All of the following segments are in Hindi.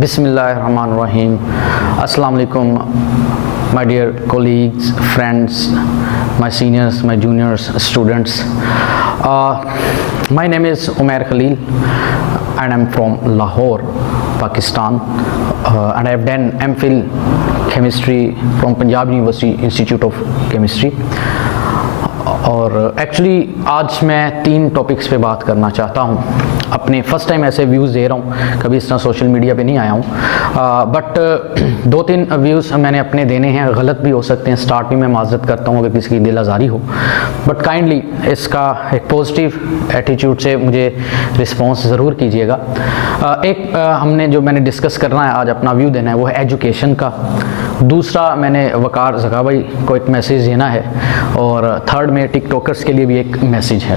Bismillahirrahmanirrahim. Assalamu alaikum, my dear colleagues, friends, my seniors, my juniors, students. My name is Umair Khalil and I'm from Lahore, Pakistan, and I have done MPhil chemistry from Punjab University Institute of Chemistry. और एक्चुअली आज मैं 3 टॉपिक्स पे बात करना चाहता हूँ। अपने फर्स्ट टाइम ऐसे व्यूज़ दे रहा हूँ, कभी इस तरह सोशल मीडिया पे नहीं आया हूँ, बट 2-3 व्यूज़ मैंने अपने देने हैं, गलत भी हो सकते हैं। स्टार्ट में मैं माज़रत करता हूँ अगर किसी की दिल आज़ारी हो, बट काइंडली इसका एक पॉजिटिव एटीट्यूड से मुझे रिस्पॉन्स ज़रूर कीजिएगा। हमने जो मैंने डिस्कस करना है आज, अपना व्यू देना है, वो है एजुकेशन का। दूसरा मैंने वकार ज़का भाई को एक मैसेज देना है, और थर्ड में टिकटॉकर्स के लिए भी एक मैसेज है।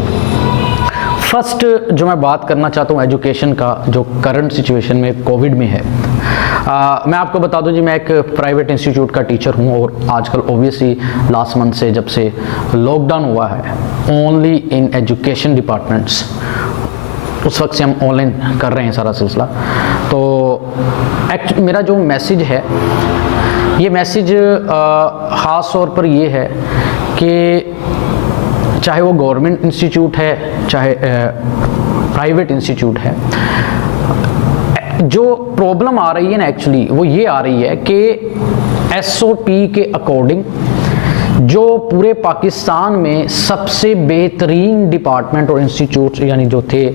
फर्स्ट जो मैं बात करना चाहता हूँ एजुकेशन का, जो करंट सिचुएशन में कोविड में है। मैं आपको बता दूं जी, मैं एक प्राइवेट इंस्टीट्यूट का टीचर हूँ, और आजकल ओबियसली लास्ट मंथ से जब से लॉकडाउन हुआ है, ओनली इन एजुकेशन डिपार्टमेंट्स, उस वक्त से हम ऑनलाइन कर रहे हैं सारा सिलसिला। तो मेरा जो मैसेज है, ये मैसेज ख़ास तौर पर ये है कि चाहे वो गवर्नमेंट इंस्टीट्यूट है, चाहे प्राइवेट इंस्टीट्यूट है, जो प्रॉब्लम आ रही है ना एक्चुअली वो ये आ रही है कि SOP के अकॉर्डिंग जो पूरे पाकिस्तान में सबसे बेहतरीन डिपार्टमेंट और इंस्टीट्यूट यानी जो थे,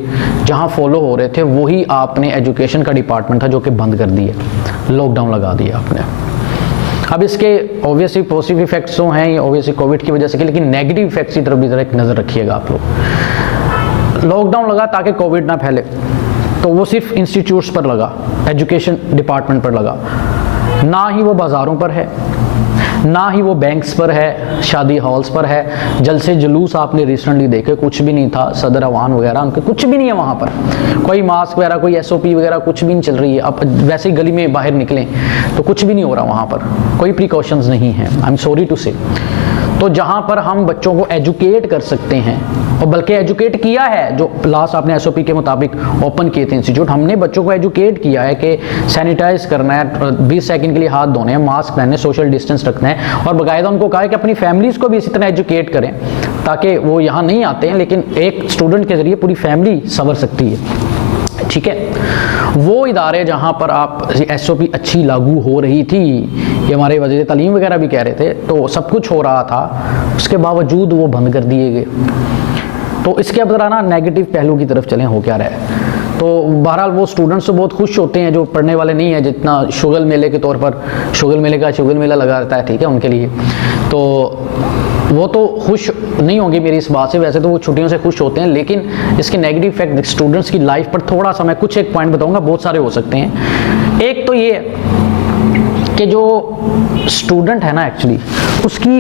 जहां फॉलो हो रहे थे, वही आपने एजुकेशन का डिपार्टमेंट था जो कि बंद कर दिया, लॉकडाउन लगा दिया आपने। अब इसके ऑब्वियसली पॉजिटिव इफेक्ट्स तो हैं, ऑब्वियसली कोविड की वजह से, लेकिन नेगेटिव इफेक्ट्स की तरफ भी ज़रा एक नज़र रखिएगा आप लोग। लॉकडाउन लगा ताकि कोविड ना फैले, तो वो सिर्फ इंस्टीट्यूट्स पर लगा, एजुकेशन डिपार्टमेंट पर लगा, ना ही वो बाज़ारों पर है, ना ही वो बैंक्स पर है, शादी हॉल्स पर है। जलसे जुलूस आपने रिसेंटली देखे, कुछ भी नहीं था, सदर अवान वगैरह उनके कुछ भी नहीं है वहाँ पर, कोई मास्क वगैरह, कोई SOP वगैरह कुछ भी नहीं चल रही है। अब वैसे ही गली में बाहर निकलें तो कुछ भी नहीं हो रहा वहाँ पर, कोई प्रिकॉशंस नहीं है, आई एम सॉरी टू से। तो जहाँ पर हम बच्चों को एजुकेट कर सकते हैं, और बल्कि एजुकेट किया है, जो लास्ट आपने SOP के मुताबिक ओपन किए थे इंस्टीट्यूट, हमने बच्चों को एजुकेट किया है कि सैनिटाइज करना है, 20 सेकंड के लिए हाथ धोने हैं, मास्क पहनने, सोशल डिस्टेंस रखना है, और बाकायदा उनको कहा है कि अपनी फैमिलीज़ को भी इसी तरह एजुकेट करें, ताकि वो यहाँ नहीं आते हैं, लेकिन एक स्टूडेंट के ज़रिए पूरी फैमिली संवर सकती है। ठीक है, वो इदारे जहाँ पर आप SOP अच्छी लागू हो रही थी, ये हमारे वज़ीर तालीम वगैरह भी कह रहे थे, तो सब कुछ हो रहा था, उसके बावजूद वो बंद कर दिए गए। तो इसके अब ज़रा ना नेगेटिव पहलू की तरफ चलें, हो क्या रहा है। तो बहरहाल वो स्टूडेंट्स तो बहुत खुश होते हैं जो पढ़ने वाले नहीं हैं, जितना शुगल मेले के तौर पर, शुगल मेला लगा रहता है, ठीक है, उनके लिए तो वो तो खुश नहीं होंगे मेरी इस बात से, वैसे तो वो छुट्टियों से खुश होते हैं, लेकिन इसके नेगेटिव इफेक्ट स्टूडेंट्स की लाइफ पर थोड़ा सा मैं कुछ एक पॉइंट बताऊंगा, बहुत सारे हो सकते हैं। एक तो ये कि जो स्टूडेंट है ना एक्चुअली, उसकी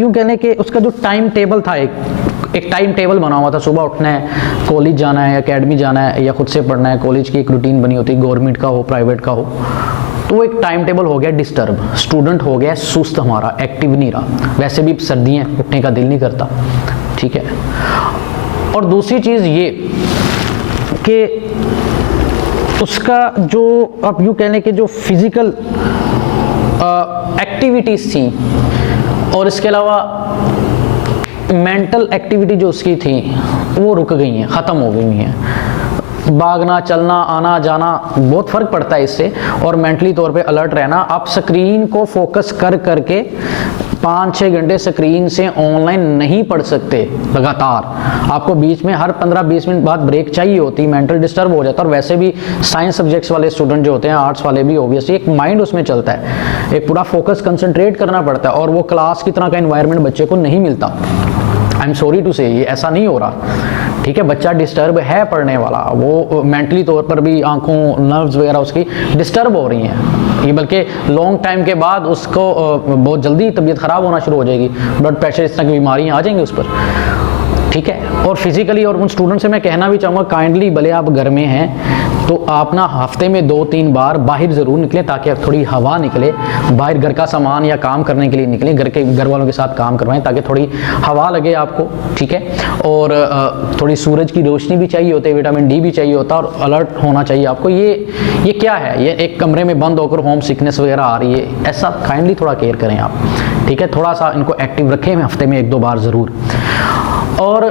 यूँ कहने के उसका जो टाइम टेबल था, एक टाइम टेबल बना हुआ था, सुबह उठना है, कॉलेज जाना है, एकेडमी जाना है, या खुद से पढ़ना है, कॉलेज की एक रूटीन बनी होती है, गवर्नमेंट का हो प्राइवेट का हो, तो वो एक टाइम टेबल हो गया डिस्टर्ब, स्टूडेंट हो गया सुस्त, हमारा एक्टिव नहीं रहा, वैसे भी सर्दियाँ उठने का दिल नहीं करता, ठीक है। और दूसरी चीज़ ये कि उसका जो आप यूँ कहने के जो फिज़िकल एक्टिविटीज़ थी, और इसके अलावा मेंटल एक्टिविटी जो उसकी थी, वो रुक गई हैं, ख़त्म हो गई हैं। भागना, चलना, आना जाना, बहुत फ़र्क पड़ता है इससे, और मेंटली तौर पे अलर्ट रहना। आप स्क्रीन को फोकस कर करके 5-6 घंटे स्क्रीन से ऑनलाइन नहीं पढ़ सकते लगातार, आपको बीच में हर 15-20 मिनट बाद ब्रेक चाहिए होती, मेंटल डिस्टर्ब हो जाता है। और वैसे भी साइंस सब्जेक्ट्स वाले स्टूडेंट जो होते हैं, आर्ट्स वाले भी, ओबियसली एक माइंड उसमें चलता है, एक पूरा फोकस कंसंट्रेट करना पड़ता है, और वो क्लास की तरह का इन्वायरमेंट बच्चे को नहीं मिलता। आई एम सॉरी टू से, ये ऐसा नहीं हो रहा, ठीक है। बच्चा डिस्टर्ब है पढ़ने वाला, वो मेंटली तौर पर भी आंखों, नर्व्स वगैरह उसकी डिस्टर्ब हो रही हैं, ये बल्कि लॉन्ग टाइम के बाद उसको बहुत जल्दी तबीयत ख़राब होना शुरू हो जाएगी, ब्लड प्रेशर, इस तरह की बीमारियाँ आ जाएंगी उस पर। ठीक है। और फिजिकली, और उन स्टूडेंट से मैं कहना भी चाहूँगा काइंडली, भले आप घर में हैं तो आप ना हफ्ते में 2-3 बार बाहर ज़रूर निकलें, ताकि थोड़ी हवा निकले, बाहर घर का सामान या काम करने के लिए निकलें, घर वालों के साथ काम करवाएं ताकि थोड़ी हवा लगे आपको, ठीक है। और थोड़ी सूरज की रोशनी भी चाहिए होती है, विटामिन डी भी चाहिए होता है, और अलर्ट होना चाहिए आपको। ये क्या है, ये एक कमरे में बंद होकर होम सिकनेस वगैरह आ रही है, ऐसा काइंडली थोड़ा केयर करें आप, ठीक है। थोड़ा सा इनको एक्टिव रखें हफ्ते में 1-2 बार ज़रूर। और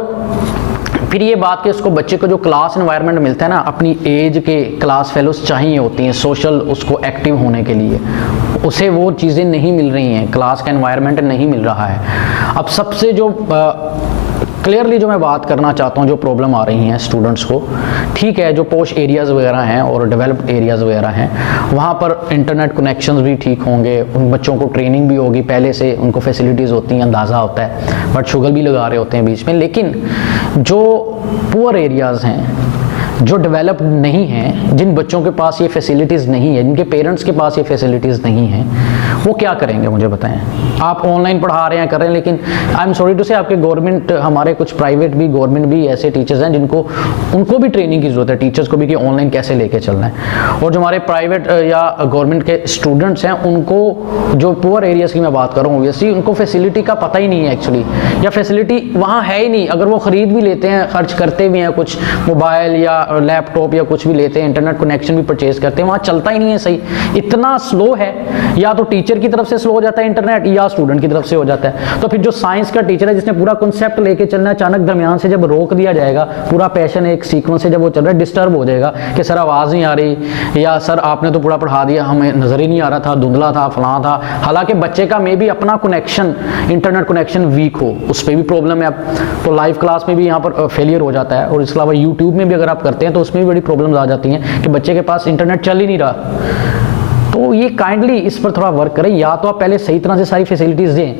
फिर ये बात कि उसको बच्चे को जो क्लास एनवायरनमेंट मिलता है ना, अपनी एज के क्लास फेलोज चाहिए होती हैं सोशल उसको एक्टिव होने के लिए, उसे वो चीज़ें नहीं मिल रही हैं, क्लास का एनवायरनमेंट नहीं मिल रहा है। अब सबसे जो क्लियरली जो मैं बात करना चाहता हूँ, जो प्रॉब्लम आ रही हैं स्टूडेंट्स को, ठीक है, जो पोश एरियाज़ वगैरह हैं और डेवलप्ड एरियाज़ वगैरह हैं, वहाँ पर इंटरनेट कनेक्शंस भी ठीक होंगे, उन बच्चों को ट्रेनिंग भी होगी, पहले से उनको फैसिलिटीज़ होती हैं, अंदाज़ा होता है, बट शुगर भी लगा रहे होते हैं बीच में। लेकिन जो पुअर एरियाज़ हैं, जो डेवलप्ड नहीं हैं, जिन बच्चों के पास ये फैसिलिटीज़ नहीं है, जिनके पेरेंट्स के पास ये फैसिलिटीज़ नहीं हैं, वो क्या करेंगे मुझे बताएं। आप ऑनलाइन पढ़ा रहे हैं, कर रहे हैं, लेकिन आई एम सॉरी टू से आपके गवर्नमेंट, हमारे कुछ प्राइवेट भी, गवर्नमेंट भी ऐसे टीचर्स हैं जिनको, उनको भी ट्रेनिंग की ज़रूरत है, टीचर्स को भी, कि ऑनलाइन कैसे लेके चलना है। और जो हमारे प्राइवेट या गवर्नमेंट के स्टूडेंट्स हैं, उनको, जो पुअर एरियाज़ की मैं बात करूँ, ऑब्वियसली उनको फैसिलिटी का पता ही नहीं है एक्चुअली, या फैसिलिटी वहाँ है ही नहीं। अगर वो ख़रीद भी लेते हैं, खर्च करते भी हैं, कुछ मोबाइल या लैपटॉप या कुछ भी लेते हैं, इंटरनेट कनेक्शन भी परचेज करते हैं, वहाँ चलता ही नहीं है सही, इतना स्लो है। या तो टीचर की तरफ से स्लो हो जाता है इंटरनेट, या स्टूडेंट की तरफ से हो जाता है। तो फिर जो साइंस का टीचर है, जिसने पूरा कॉन्सेप्ट लेके चलना है, अचानक दरमियान से जब रोक दिया जाएगा, पूरा पैशन एक सीक्वेंस से जब वो चल रहा है, डिस्टर्ब हो जाएगा कि सर आवाज़ नहीं आ रही, या सर आपने तो पूरा पढ़ा दिया, हमें नज़र ही नहीं आ रहा था, धुंधला था, फलां था। हालांकि बच्चे का मे भी अपना कनेक्शन, इंटरनेट कनेक्शन वीक हो, उस पर भी प्रॉब्लम है। अब तो लाइव क्लास में भी यहाँ पर फेलियर हो जाता है, और इसके अलावा यूट्यूब में भी अगर आप करते हैं तो उसमें भी बड़ी प्रॉब्लम्स आ जाती हैं कि बच्चे के पास इंटरनेट चल ही नहीं रहा। तो ये काइंडली इस पर थोड़ा वर्क करें, या तो आप पहले सही तरह से सारी फैसिलिटीज़ दें,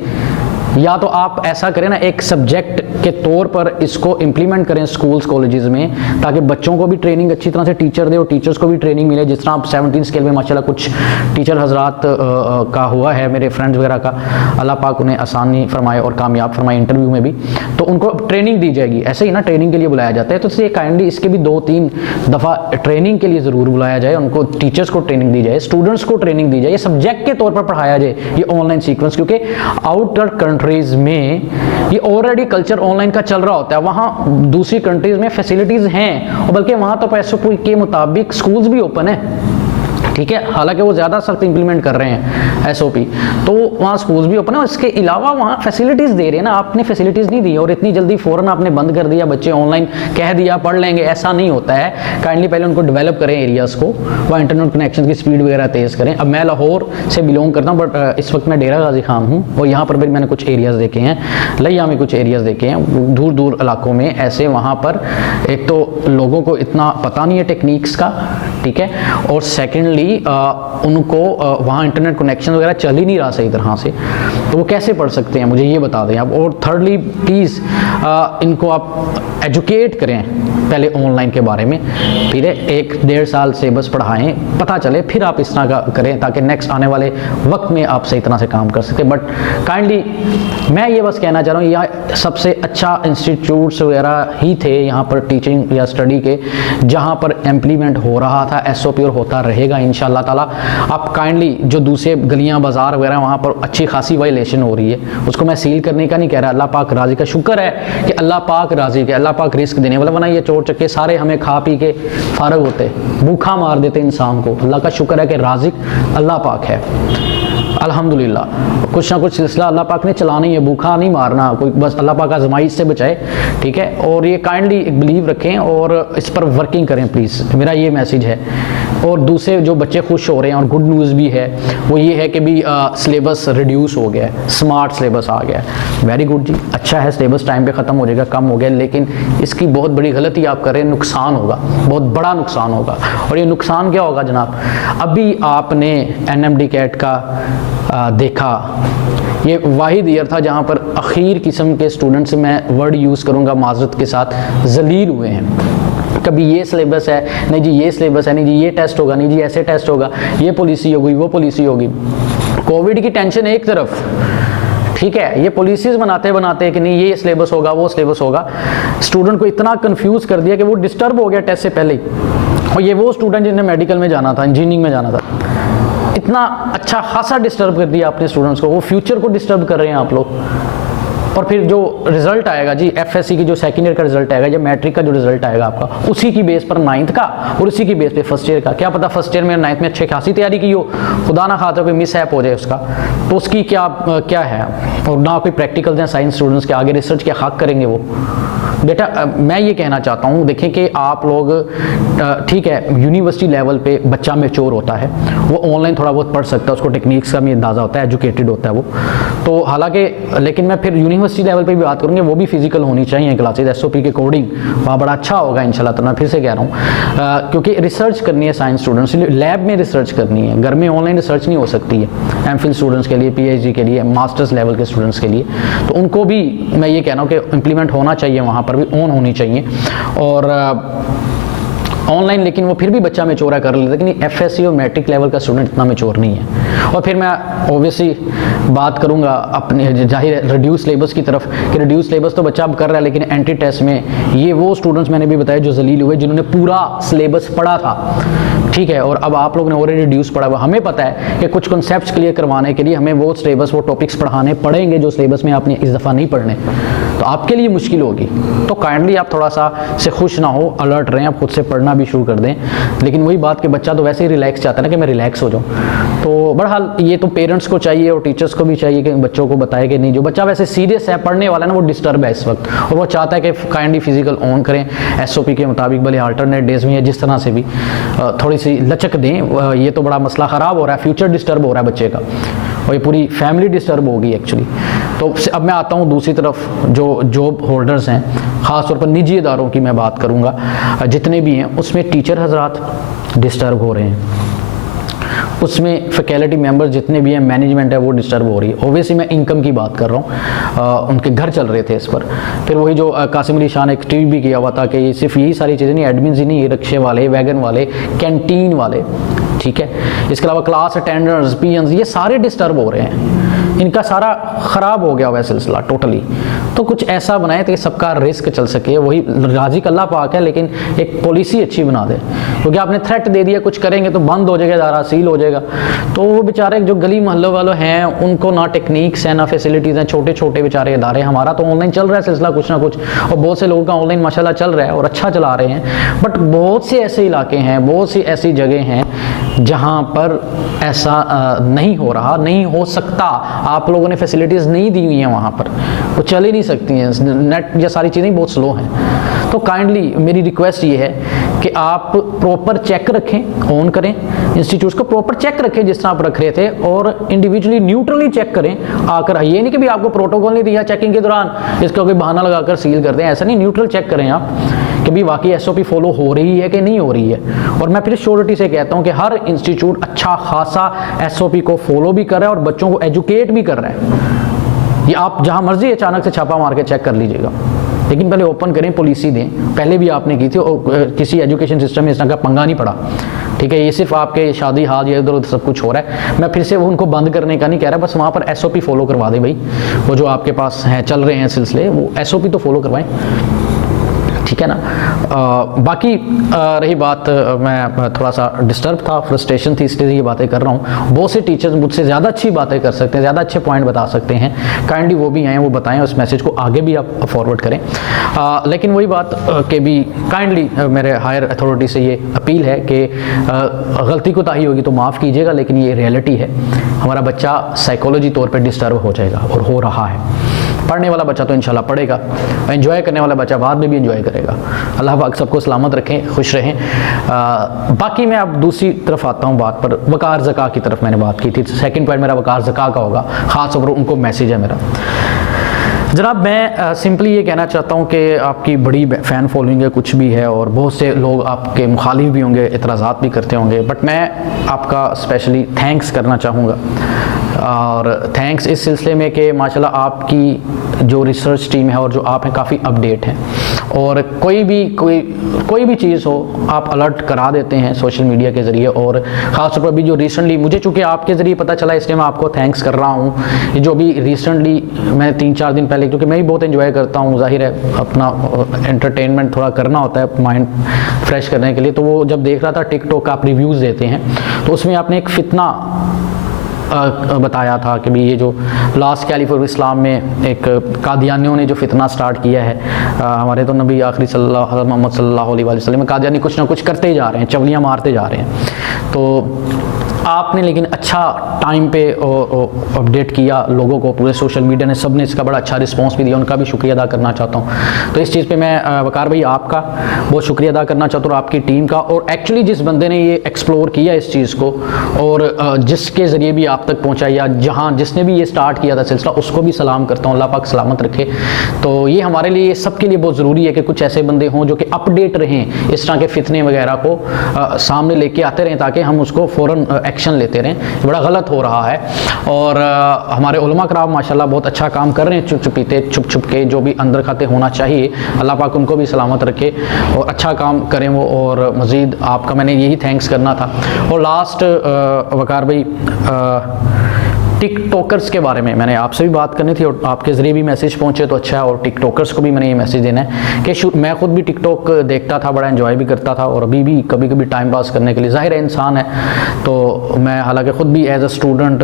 या तो आप ऐसा करें ना, एक सब्जेक्ट के तौर पर इसको इम्प्लीमेंट करें स्कूल्स कॉलेजेस में, ताकि बच्चों को भी ट्रेनिंग अच्छी तरह से टीचर दे और टीचर्स को भी ट्रेनिंग मिले। जिस तरह आप 17 स्केल में माशाल्लाह कुछ टीचर हजरात का हुआ है, मेरे फ्रेंड्स वगैरह का, अल्लाह पाक उन्हें आसानी फरमाए और कामयाब फरमाए इंटरव्यू में भी, तो उनको ट्रेनिंग दी जाएगी। ऐसे ही ना ट्रेनिंग के लिए बुलाया जाता है, तो इसलिए काइंडली इसके भी 2-3 दफ़ा ट्रेनिंग के लिए ज़रूर बुलाया जाए, उनको टीचर्स को ट्रेनिंग दी जाए, स्टूडेंट्स को ट्रेनिंग दी जाए, ये सब्जेक्ट के तौर पर पढ़ाया जाए ये ऑनलाइन सीक्वेंस। क्योंकि आउटर कंट्रीज़ में ये ऑलरेडी कल्चर ऑनलाइन का चल रहा होता है, वहाँ दूसरी कंट्रीज में फैसिलिटीज हैं, और बल्कि वहाँ तो एसओपी के मुताबिक स्कूल्स भी ओपन है, ठीक है। हालांकि वो ज़्यादा सख्त इंप्लीमेंट कर रहे हैं एसओपी, तो वहाँ स्कूल्स भी ओपन है, और इसके अलावा वहाँ फैसिलिटीज़ दे रहे हैं ना, आपने फैसिलिटीज़ नहीं दी और इतनी जल्दी फ़ौरन आपने बंद कर दिया, बच्चे ऑनलाइन कह दिया पढ़ लेंगे, ऐसा नहीं होता है। काइंडली पहले उनको डेवलप करें एरियाज़ को, वहाँ इंटरनेट कनेक्शन की स्पीड वगैरह तेज़ करें। अब मैं लाहौर से बिलोंग करता हूँ, बट इस वक्त मैं डेरा गाजी खान हूँ, और यहाँ पर भी मैंने कुछ एरियाज़ देखे हैं, लिया में कुछ एरियाज़ देखे हैं, दूर दूर इलाकों में ऐसे, वहाँ पर एक तो लोगों को इतना पता नहीं है टेक्निक्स का, ठीक है, और सेकेंडली उनको वहाँ इंटरनेट कनेक्शन वगैरह चल ही नहीं रहा सही तरह से, तो वो कैसे पढ़ सकते हैं, मुझे ये बता दें आप। और थर्डली प्लीज़ इनको आप एजुकेट करें पहले ऑनलाइन के बारे में, फिर 1-1.5 साल से बस पढ़ाएं, पता चले, फिर आप इस तरह का करें ताकि नेक्स्ट आने वाले वक्त में आप सही तरह से काम कर सकें। बट काइंडली मैं ये बस कहना चाह रहा हूँ, यहाँ सबसे अच्छा इंस्टीट्यूट्स वगैरह ही थे यहाँ पर टीचिंग या स्टडी के, जहाँ पर इम्प्लीमेंट हो रहा था एसओपी और होता रहेगा इंशाअल्लाह ताला। आप काइंडली जो दूसरे गलियाँ बाजार वगैरह वहाँ पर अच्छी खासी वायलेशन हो रही है, उसको मैं सील करने का नहीं कह रहा, अल्लाह पाक राजी का शुक्र है कि अल्लाह पाक राजी के, अल्लाह पाक रिस्क देने वाला, वरना ये चोर चक्के सारे हमें खा पी के फारग होते, भूखा मार देते इंसान को। अल्लाह का शुक्र है कि राजिक अल्लाह पाक है, अल्हम्दुलिल्लाह। कुछ ना कुछ सिलसिला अल्लाह पाक ने चलाना ही है, भूखा नहीं मारना कोई, बस अल्लाह पाक आज़माइश से बचाए, ठीक है। और ये काइंडली बिलीव रखें और इस पर वर्किंग करें प्लीज़, मेरा ये मैसेज है। और दूसरे जो बच्चे खुश हो रहे हैं, और गुड न्यूज़ भी है, वो ये है कि भी सिलेबस रिड्यूस हो गया है, स्मार्ट सिलेबस आ गया है, वेरी गुड जी, अच्छा है, सिलेबस टाइम पे ख़त्म हो जाएगा, कम हो गया, लेकिन इसकी बहुत बड़ी गलती आप करें, नुकसान होगा, बहुत बड़ा नुकसान होगा। और ये नुकसान क्या होगा जनाब, अभी आपने NMD कैट का देखा, ये वाहिद ईयर था जहाँ पर अखीर किस्म के स्टूडेंट्स, मैं वर्ड यूज़ करूँगा माजरत के साथ, ज़लील हुए हैं। कभी ये सिलेबस है, नहीं जी ये सिलेबस है, नहीं जी ये टेस्ट होगा, नहीं जी ऐसे टेस्ट होगा, ये पॉलिसी होगी, वो पॉलिसी होगी। कोविड की टेंशन एक तरफ, ठीक है, ये पॉलिसीज बनाते बनाते कि नहीं ये सिलेबस होगा वो सिलेबस होगा, स्टूडेंट को इतना कंफ्यूज कर दिया कि वो डिस्टर्ब हो गया टेस्ट से पहले ही। और ये वो स्टूडेंट जिन्हें मेडिकल में जाना था, इंजीनियरिंग में जाना था, इतना अच्छा खासा डिस्टर्ब कर दिया अपने स्टूडेंट्स को, वो फ्यूचर को डिस्टर्ब कर रहे हैं आप लोग। और फिर जो रिजल्ट आएगा जी एफएससी की, जो सेकेंड ईयर का रिजल्ट आएगा या मैट्रिक का जो रिजल्ट आएगा आपका, उसी की बेस पर 9th का और उसी की बेस पे फर्स्ट ईयर का। क्या पता फर्स्ट ईयर में 9th में अच्छी खासी तैयारी की हो, खुदा ना खाता कोई मिस हैप हो जाए उसका, तो उसकी क्या है। और ना कोई प्रैक्टिकल दें साइंस स्टूडेंट्स के, आगे रिसर्च के हक करेंगे वो। बेटा मैं ये कहना चाहता हूँ, देखें कि आप लोग ठीक है यूनिवर्सिटी लेवल पे बच्चा मैच्योर होता है, वो ऑनलाइन थोड़ा बहुत पढ़ सकता है, उसको टेक्निक्स का भी अंदाज़ा होता है, एजुकेटेड होता है वो तो, हालांकि लेकिन मैं फिर यूनिवर्सिटी लेवल पे भी बात करूँगी, वो भी फिजिकल होनी चाहिए क्लासेज SOP के अकॉर्डिंग, वहाँ बड़ा अच्छा होगा इंशाल्लाह। तो मैं फिर से कह रहा हूँ क्योंकि रिसर्च करनी है साइंस स्टूडेंट्स, लैब में रिसर्च करनी है, घर में ऑनलाइन रिसर्च नहीं हो सकती है। MPhil स्टूडेंट्स के लिए, PhD के लिए, मास्टर्स लेवल के स्टूडेंट्स के लिए, तो उनको भी मैं ये कह रहा हूँ कि इम्प्लीमेंट होना चाहिए, वहाँ पर भी ऑन होनी चाहिए। और ऑनलाइन लेकिन वो फिर भी बच्चा मैच्योर कर लेता है, लेकिन FSC और मैट्रिक लेवल का स्टूडेंट इतना मैच्योर नहीं है। और फिर मैं ऑब्वियसली बात करूंगा अपने जाहिर रिड्यूस सिलेबस की तरफ, कि रिड्यूस सिलेबस तो बच्चा अब कर रहा है, लेकिन एंटी टेस्ट में ये वो स्टूडेंट्स मैंने भी बताया जो जलील हुए, जिन्होंने पूरा सिलेबस पढ़ा था, ठीक है। और अब आप लोगों ने ऑलरेडी रिड्यूस पढ़ा हुआ, हमें पता है कि कुछ कॉन्सेप्ट्स क्लियर करवाने के लिए हमें वो सिलेबस, वो टॉपिक्स पढ़ाने पड़ेंगे जो सिलेबस में आपने इस दफ़ा नहीं पढ़ने, तो आपके लिए मुश्किल होगी। तो काइंडली आप थोड़ा सा से खुश ना हो, अलर्ट रहें, आप खुद से पढ़ना भी शुरू कर दें। लेकिन वही बात कि बच्चा तो वैसे ही रिलैक्स चाहता है ना कि मैं रिलैक्स हो जाऊँ, तो बहरहाल ये तो पेरेंट्स को चाहिए और टीचर्स को भी चाहिए कि बच्चों को बताए कि नहीं, जो बच्चा वैसे सीरियस है पढ़ने वाला है ना, वो डिस्टर्ब है इस वक्त, और वो चाहता है कि काइंडली फिजिकल ऑन करें SOP के मुताबिक, भले अल्टरनेट डेज में या जिस तरह से भी थोड़ी सी लचक दें। ये तो बड़ा मसला ख़राब हो रहा है, फ्यूचर डिस्टर्ब हो रहा है बच्चे का, और ये पूरी फैमिली डिस्टर्ब होगी एक्चुअली। तो अब मैं आता हूँ दूसरी तरफ, जो जॉब होल्डर्स हैं, ख़ास तौर पर निजी इदारों की मैं बात करूँगा, जितने भी हैं उसमें टीचर हजरात डिस्टर्ब हो रहे हैं, उसमें फैकल्टी मेंबर्स जितने भी हैं, मैनेजमेंट है वो डिस्टर्ब हो रही है। ओबियसली मैं इनकम की बात कर रहा हूँ, उनके घर चल रहे थे इस पर। फिर वही जो कासिम अली शाह ने एक ट्वीट भी किया हुआ था कि ये सिर्फ यही सारी चीज़ें नहीं, एडमिन्स ही नहीं, ये रिक्शे वाले, वैगन वाले, कैंटीन वाले, ठीक है, इसके अलावा क्लास अटेंडर्स, PNs, ये सारे डिस्टर्ब हो रहे हैं, इनका सारा ख़राब हो गया हुआ है सिलसिला टोटली। तो कुछ ऐसा बनाए ताकि सबका रिस्क चल सके, वही राज़ी अल्लाह पाक है, लेकिन एक पॉलिसी अच्छी बना दे, क्योंकि आपने थ्रेट दे दिया कुछ करेंगे तो बंद हो जाएगा इदारा, सील हो जाएगा। तो वो बेचारे जो गली मोहल्लों वालों हैं, उनको ना टेक्निक्स हैं ना फैसिलिटीज़ हैं, छोटे छोटे बेचारे इदारे। हमारा तो ऑनलाइन चल रहा है सिलसिला कुछ ना कुछ, और बहुत से लोगों का ऑनलाइन माशाल्लाह चल रहा है और अच्छा चला रहे हैं, बट बहुत से ऐसे इलाके हैं, बहुत सी ऐसी जगह हैं जहाँ पर ऐसा नहीं हो रहा, नहीं हो सकता। आप लोगों ने फैसिलिटीज़ नहीं दी हुई हैं वहाँ पर, वो चल ही नहीं सकती हैं, नेट या सारी चीज़ें बहुत स्लो हैं। तो काइंडली मेरी रिक्वेस्ट ये है कि आप प्रॉपर चेक रखें, ऑन करें इंस्टीट्यूट्स को, प्रॉपर चेक रखें जिस तरह आप रख रहे थे, और इंडिविजुअली न्यूट्रली चेक करें आकर। ये नहीं कि भी आपको प्रोटोकॉल नहीं दिया चेकिंग के दौरान, इसका कोई बहाना लगाकर सील कर दें, ऐसा नहीं, न्यूट्रल चेक करें आप कि भी वाकई SOP फॉलो हो रही है कि नहीं हो रही है। और मैं फिर श्योरिटी से कहता हूँ कि हर इंस्टीट्यूट अच्छा खासा SOP को फॉलो भी कर रहा है और बच्चों को एजुकेट भी कर रहा है। ये आप जहाँ मर्जी अचानक से छापा मार के चेक कर लीजिएगा, लेकिन पहले ओपन करें, पॉलिसी दें। पहले भी आपने की थी और किसी एजुकेशन सिस्टम में इस तरह का पंगा नहीं पड़ा, ठीक है। ये सिर्फ आपके शादी हाल या इधर उधर सब कुछ हो रहा है। मैं फिर से उनको बंद करने का नहीं कह रहा, बस वहाँ पर SOP फॉलो करवा दें भाई, वो जो आपके पास हैं चल रहे हैं सिलसिले, वो SOP तो फॉलो करवाएं, ठीक है ना। बाकी रही बात, मैं थोड़ा सा डिस्टर्ब था, फ्रस्ट्रेशन थी, इसलिए ये बातें कर रहा हूँ। बहुत से टीचर्स मुझसे ज़्यादा अच्छी बातें कर सकते हैं, ज़्यादा अच्छे पॉइंट बता सकते हैं, काइंडली वो भी आएँ, वो बताएं, उस मैसेज को आगे भी आप फॉरवर्ड करें। लेकिन वही बात कि भी काइंडली मेरे हायर अथॉरिटी से ये अपील है कि गलती कोताही होगी तो माफ़ कीजिएगा, लेकिन ये रियलिटी है, हमारा बच्चा साइकोलॉजी तौर पर डिस्टर्ब हो जाएगा और हो रहा है। पढ़ने वाला बच्चा तो इंशाल्लाह पढ़ेगा, एंजॉय करने वाला बच्चा बाद में भी एंजॉय करेगा। अल्लाह पाक सबको सलामत रखें, खुश रहें। बाकी मैं अब दूसरी तरफ आता हूँ बात पर, वकार ज़का की तरफ मैंने बात की थी। सेकंड पॉइंट मेरा वकार ज़का का होगा, ख़ास तौर पर उनको मैसेज है मेरा। जनाब मैं सिंपली ये कहना चाहता हूँ कि आपकी बड़ी फ़ैन फॉलोइंग है, कुछ भी है, और बहुत से लोग आपके मुखालिफ भी होंगे, इतराज़ात भी करते होंगे, बट मैं आपका स्पेशली थैंक्स करना चाहूँगा। और थैंक्स इस सिलसिले में कि माशाल्लाह आपकी जो रिसर्च टीम है और जो आप हैं काफ़ी अपडेट हैं, और कोई भी चीज़ हो आप अलर्ट करा देते हैं सोशल मीडिया के ज़रिए। और ख़ासतौर पर अभी जो रिसेंटली मुझे चूँकि आपके ज़रिए पता चला, इसलिए मैं आपको थैंक्स कर रहा हूँ। ये जो भी रिसेंटली मैं 3-4 दिन पहले, क्योंकि मैं भी बहुत एंजॉय करता हूँ, जाहिर है अपना एंटरटेनमेंट थोड़ा करना होता है माइंड फ्रेश करने के लिए, तो वो जब देख रहा था टिकटॉक का आप रिव्यूज़ देते हैं, तो उसमें आपने एक फितना बताया था कि भी ये जो लास्ट कैलिफ ऑफ इस्लाम में एक कादियानियों ने जो फितना स्टार्ट किया है, हमारे तो नबी आखिरी मोहम्मद सल्लल्लाहु अलैहि वसल्लम, कादियानी कुछ ना कुछ करते ही जा रहे हैं, चवलियाँ मारते जा रहे हैं। तो आपने लेकिन अच्छा टाइम पे अपडेट किया लोगों को, पूरे सोशल मीडिया ने, सब ने इसका बड़ा अच्छा रिस्पांस भी दिया, उनका भी शुक्रिया अदा करना चाहता हूँ। तो इस चीज़ पे मैं वकार भाई आपका बहुत शुक्रिया अदा करना चाहता हूँ, और आपकी टीम का, और एक्चुअली जिस बंदे ने ये एक्सप्लोर किया इस चीज़ को और जिसके ज़रिए भी आप तक पहुँचा, या जहाँ जिसने भी ये स्टार्ट किया था सिलसिला, उसको भी सलाम करता हूँ, अल्लाह पाक सलामत रखे। तो ये हमारे लिए, सबके लिए बहुत ज़रूरी है कि कुछ ऐसे बंदे हों जो कि अपडेट रहें, इस तरह के फितने वगैरह को सामने लेके आते रहें, ताकि हम उसको फ़ौरन एक्शन लेते रहें। बड़ा गलत हो रहा है, और हमारे उलमा कराम माशाल्लाह बहुत अच्छा काम कर रहे हैं, छुप छुप के, जो भी अंदर खाते होना चाहिए, अल्लाह पाक उनको भी सलामत रखे और अच्छा काम करें वो। और मज़ीद आपका मैंने यही थैंक्स करना था। और लास्ट वकार भाई, टिकटॉकर्स के बारे में मैंने आपसे भी बात करनी थी, और आपके ज़रिए भी मैसेज पहुंचे तो अच्छा है, और टिकटॉकर्स को भी मैंने ये मैसेज देना है कि मैं खुद भी टिकटॉक देखता था, बड़ा एंजॉय भी करता था, और अभी भी कभी कभी टाइम पास करने के लिए, ज़ाहिर है इंसान है, तो मैं हालांकि ख़ुद भी एज अ स्टूडेंट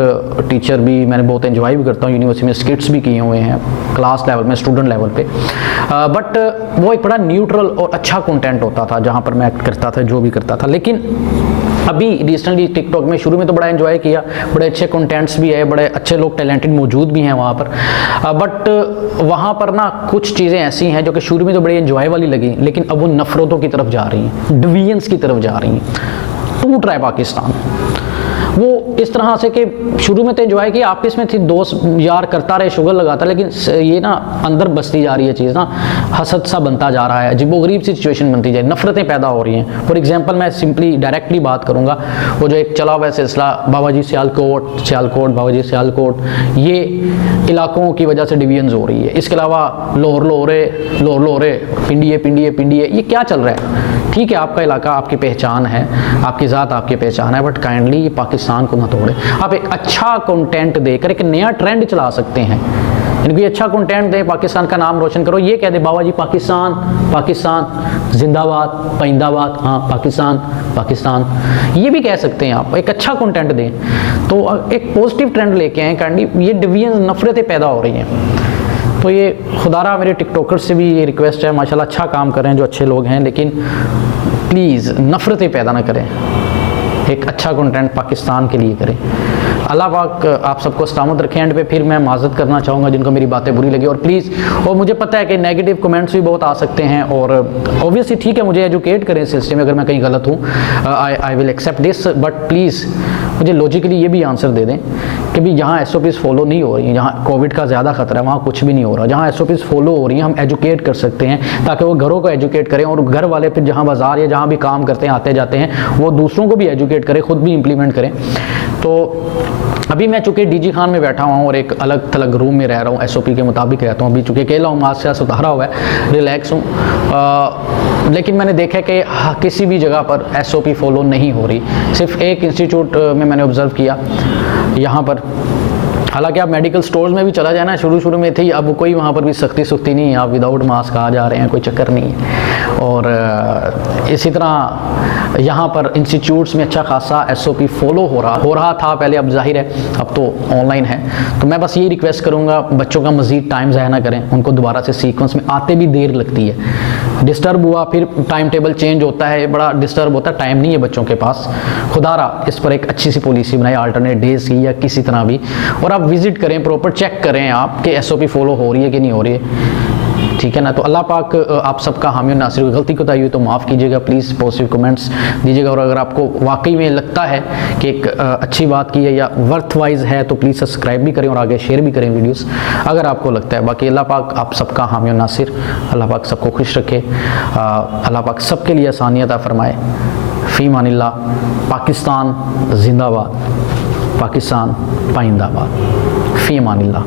टीचर भी मैंने बहुत एंजॉय भी करता हूँ, यूनिवर्सिटी में स्किट्स भी किए हुए हैं क्लास लेवल में, स्टूडेंट लेवल पर, बट वो एक बड़ा न्यूट्रल और अच्छा कंटेंट होता था जहाँ पर मैं एक्ट करता था, जो भी करता था। लेकिन अभी रिसेंटली टिकटॉक में शुरू में तो बड़ा एंजॉय किया, बड़े अच्छे कंटेंट्स भी है, बड़े अच्छे लोग टैलेंटेड मौजूद भी हैं वहाँ पर, बट वहाँ पर ना कुछ चीज़ें ऐसी हैं जो कि शुरू में तो बड़ी एंजॉय वाली लगी, लेकिन अब वो नफ़रतों की तरफ जा रही हैं, डिवीजन्स की तरफ जा रही हैं। टूट रहा है पाकिस्तान वो इस तरह से कि शुरू में तो एंजॉय किया, आपस में थी, दोस्त यार करता रहे, शुगर लगाता, लेकिन ये ना अंदर बसती जा रही है चीज़ ना, हसद सा बनता जा रहा है, अजीबोगरीब सी सिचुएशन बनती जाए, नफरतें पैदा हो रही हैं। फॉर एग्जांपल मैं सिंपली डायरेक्टली बात करूँगा, वो जो एक चला हुआ सिलसिला बाबा जी सियालकोट बाबा जी सियालकोट, ये इलाकों की वजह से डिवीजन हो रही है। इसके अलावा लोर लोरे पिंडिये, ये क्या चल रहा है? ठीक है, आपका इलाका आपकी पहचान है, आपकी ज़ात आपकी पहचान है, बट काइंडली ये पाकिस्तान को ना तोड़े। आप एक अच्छा कंटेंट देकर एक नया ट्रेंड चला सकते हैं, इनको ये अच्छा कंटेंट दे, पाकिस्तान का नाम रोशन करो, ये कह दे बाबा जी पाकिस्तान जिंदाबाद पैंदाबाद, हाँ पाकिस्तान, ये भी कह सकते हैं आप, एक अच्छा कंटेंट दें तो एक पॉजिटिव ट्रेंड लेके आए। काइंडली ये डिवीजन, नफरतें पैदा हो रही हैं, तो ये खुदारा मेरे टिकटॉकर्स से भी ये रिक्वेस्ट है, माशाल्लाह अच्छा काम कर रहे हैं जो अच्छे लोग हैं, लेकिन प्लीज़ नफ़रतें पैदा ना करें, एक अच्छा कंटेंट पाकिस्तान के लिए करें। अल्लाह पाक आप सबको सलामत रखें। एंड पे फिर मैं माज़रत करना चाहूँगा जिनको मेरी बातें बुरी लगी, और प्लीज़, और मुझे पता है कि नेगेटिव कमेंट्स भी बहुत आ सकते हैं, और ऑब्वियसली ठीक है, मुझे एजुकेट करें इस सिलसिले में, अगर मैं कहीं गलत हूँ I will accept this, but please मुझे लॉजिकली ये भी आंसर दे दें कि भी जहाँ SOPs फॉलो नहीं हो रही हैं, जहाँ कोविड का ज़्यादा खतरा है वहाँ कुछ भी नहीं हो रहा, जहाँ SOPs फॉलो हो रही हैं हम एजुकेट कर सकते हैं, ताकि वो घरों को एजुकेट करें, और घर वाले फिर जहाँ बाज़ार या जहाँ भी काम करते हैं आते जाते हैं वो दूसरों को भी एजुकेट करें, ख़ुद भी इम्प्लीमेंट करें। तो अभी मैं चूँकि DG खान में बैठा हुआ हूँ और एक अलग थलग रूम में रह रहा हूँ, SOP के मुताबिक रहता हूँ, अभी चूँकि अकेला हूँ, मास्क से उतारा हुआ है, रिलैक्स हूँ, लेकिन मैंने देखा कि किसी भी जगह पर SOP फॉलो नहीं हो रही। सिर्फ एक इंस्टीट्यूट में मैंने ऑब्ज़र्व किया, यहाँ पर, हालांकि आप मेडिकल स्टोर्स में भी चला जाए ना, शुरू में थी, अब कोई वहाँ पर भी सख्ती नहीं है, आप विदाउट मास्क आ जा रहे हैं, कोई चक्कर नहीं है। और इसी तरह यहाँ पर इंस्टीट्यूट्स में अच्छा खासा SOP फॉलो हो रहा था पहले, अब जाहिर है अब तो ऑनलाइन है। तो मैं बस यही रिक्वेस्ट करूँगा, बच्चों का मज़ीद टाइम ज़ाया ना करें, उनको दोबारा से सीक्वेंस में आते भी देर लगती है, डिस्टर्ब हुआ फिर टाइम टेबल चेंज होता है, बड़ा डिस्टर्ब होता है, टाइम नहीं है बच्चों के पास। खुदारा इस पर एक अच्छी सी पॉलिसी बनाए, अल्टरनेट डेज की या किसी तरह भी, और आप विजिट करें, प्रॉपर चेक करें आप कि SOP फॉलो हो रही है कि नहीं हो रही है, ठीक है ना। तो अल्लाह पाक आप सबका हामी और नासिर, गलती कोताही हुई तो माफ़ कीजिएगा, प्लीज़ पॉजिटिव कमेंट्स दीजिएगा, और अगर आपको वाकई में लगता है कि एक अच्छी बात की है या वर्थ वाइज है तो प्लीज़ सब्सक्राइब भी करें और आगे शेयर भी करें वीडियोस, अगर आपको लगता है। बाकी अल्लाह पाक आप सबका हामी और नासिर, अल्लाह पाक सबको खुश रखे, अल्लाह पाक सबके लिए आसानियत फरमाए। फ़ी मानिल्लाह, पाकिस्तान जिंदाबाद। पाकिस्तान पाइंदाबाद। फ़ी अमानिल्लाह।